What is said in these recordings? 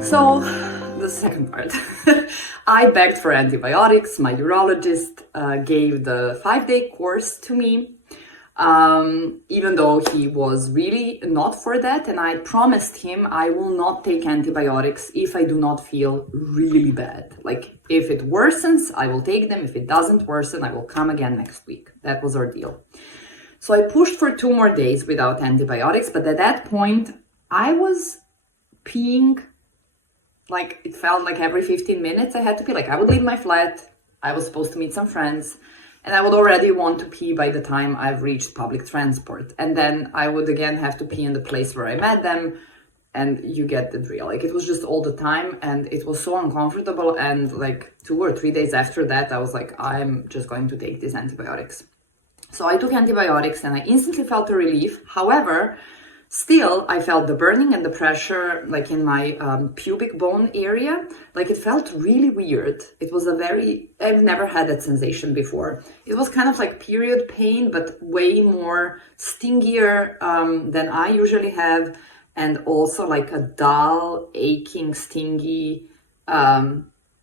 So, the second part. I begged for antibiotics. My urologist gave the 5-day course to me, even though he was really not for that. And I promised him I will not take antibiotics if I do not feel really bad. Like, if it worsens, I will take them. If it doesn't worsen, I will come again next week. That was our deal. So I pushed for 2 more days without antibiotics, but at that point, I was peeing. Like, it felt like every 15 minutes I had to pee. Like, I would leave my flat, I was supposed to meet some friends, and I would already want to pee by the time I've reached public transport. And then I would again have to pee in the place where I met them, and you get the drill. Like, it was just all the time, and it was so uncomfortable. And like 2 or 3 days after that, I was like, I'm just going to take these antibiotics. So I took antibiotics and I instantly felt a relief. However, still, I felt the burning and the pressure, like in my pubic bone area. Like, it felt really weird. It was I've never had that sensation before. It was kind of like period pain, but way more stingier than I usually have. And also like a dull, aching, stingy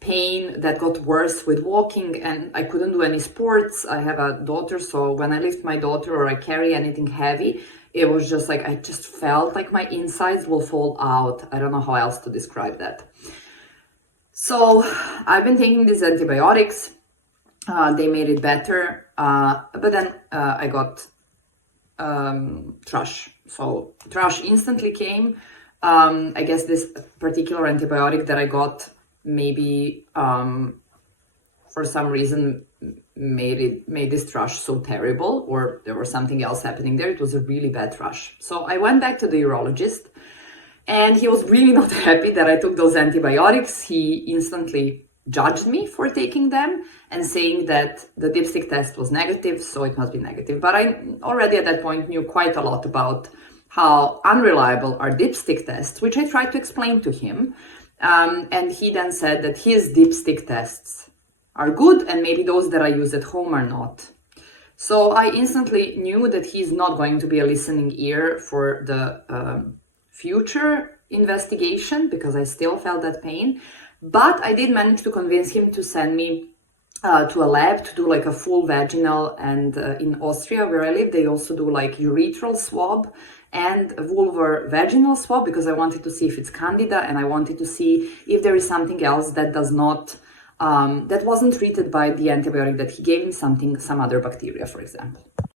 pain that got worse with walking, and I couldn't do any sports. I have a daughter, so when I lift my daughter or I carry anything heavy, it was just like, I just felt like my insides will fall out. I don't know how else to describe that. So I've been taking these antibiotics. They made it better, but then I got thrush. So thrush instantly came. I guess this particular antibiotic that I got maybe for some reason made this thrush so terrible, or there was something else happening there. It was a really bad thrush. So I went back to the urologist, and he was really not happy that I took those antibiotics. He instantly judged me for taking them and saying that the dipstick test was negative, so it must be negative. But I already at that point knew quite a lot about how unreliable are dipstick tests, which I tried to explain to him. And he then said that his dipstick tests are good, and maybe those that I use at home are not. So I instantly knew that he's not going to be a listening ear for the future investigation, because I still felt that pain. But I did manage to convince him to send me to a lab to do like a full vaginal, and in Austria where I live, they also do like urethral swab and vulvar vaginal swab, because I wanted to see if it's candida, and I wanted to see if there is something else that does not that wasn't treated by the antibiotic that he gave me, some other bacteria, for example.